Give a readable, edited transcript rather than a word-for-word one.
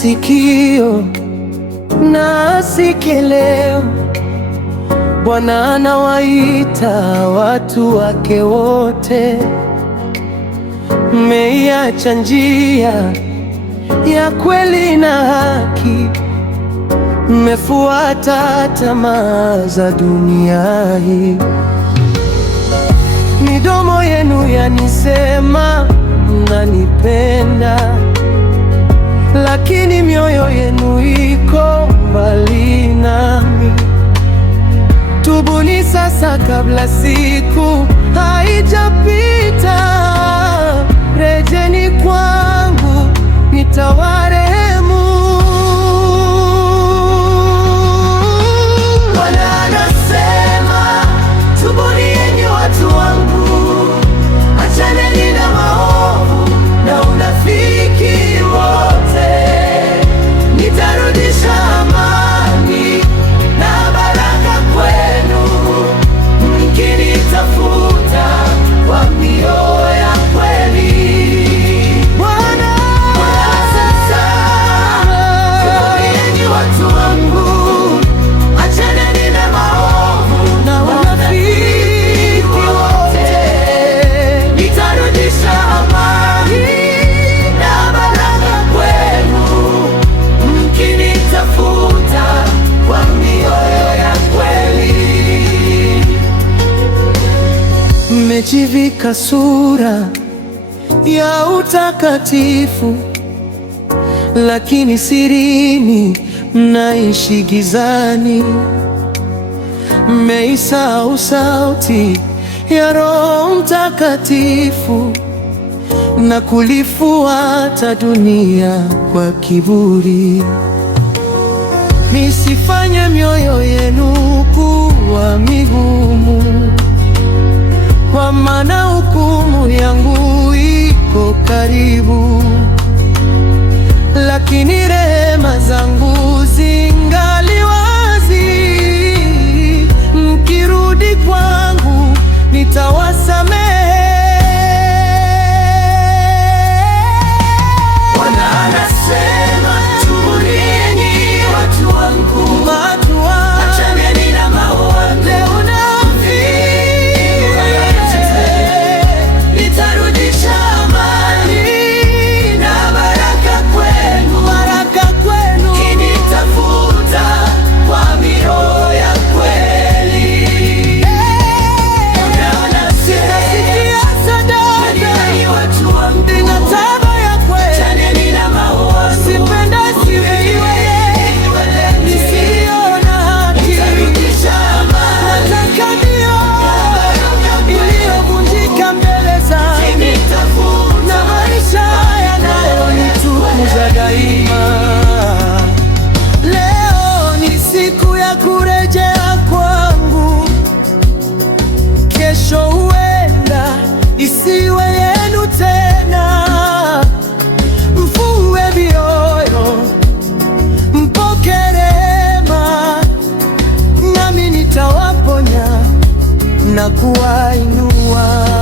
masikio na asikie leo. Bwana anawaita watu wake wote. Mmeiacha njia ya kweli na haki, mmefuata tamaa za dunia hii. Midomo yenu yanisema mnanipenda, lakini mioyo yenu iko mbali nami. Tubuni sasa kabla siku haijapita. Rejeni kwangu, nitawarehemu. Bwana anasema, tubuni enyi watu wangu, achaneni na maovu na unafiki wote. Nitarudisha amani na baraka kwenu, mkinitafuta kwa mioyo ya kweli. Bwana anasema, tubuni enyi watu wangu, achaneni na maovu na unafiki wote. Nitarudisha amani na baraka kwenu, mkinitafuta kwa mioyo ya kweli. Mmejivika sura ya utakatifu, lakini sirini mnaishi gizani. Mmeisahau sauti ya Roho Mtakatifu na kulifuata dunia kwa kiburi. Misifanye mioyo yenu kuwa migumu, kwa maana hukumu yangu iko karibu. Lakini rehema zangu zingali wazi, mkirudi kwangu nitawasamehe. Bwana anasema, tubuni enyi watu wangu, achaneni na maovu. Nitarudisha amani na baraka kwenu, kinitafuta kwa mioyo ya kweli. Bwana anasema, tubuni watu wangu, achaneni na maovu. Nisiyo na haki, nitarudisha amani iliyovunjika mbele zangu, na maisha yanayonitukuza daima. Leo ni siku ya kurejea kwangu, kesho huenda isiwe yenu tena. Mfue mioyo, mpoke rehema, nami nitawaponya na kuwainua.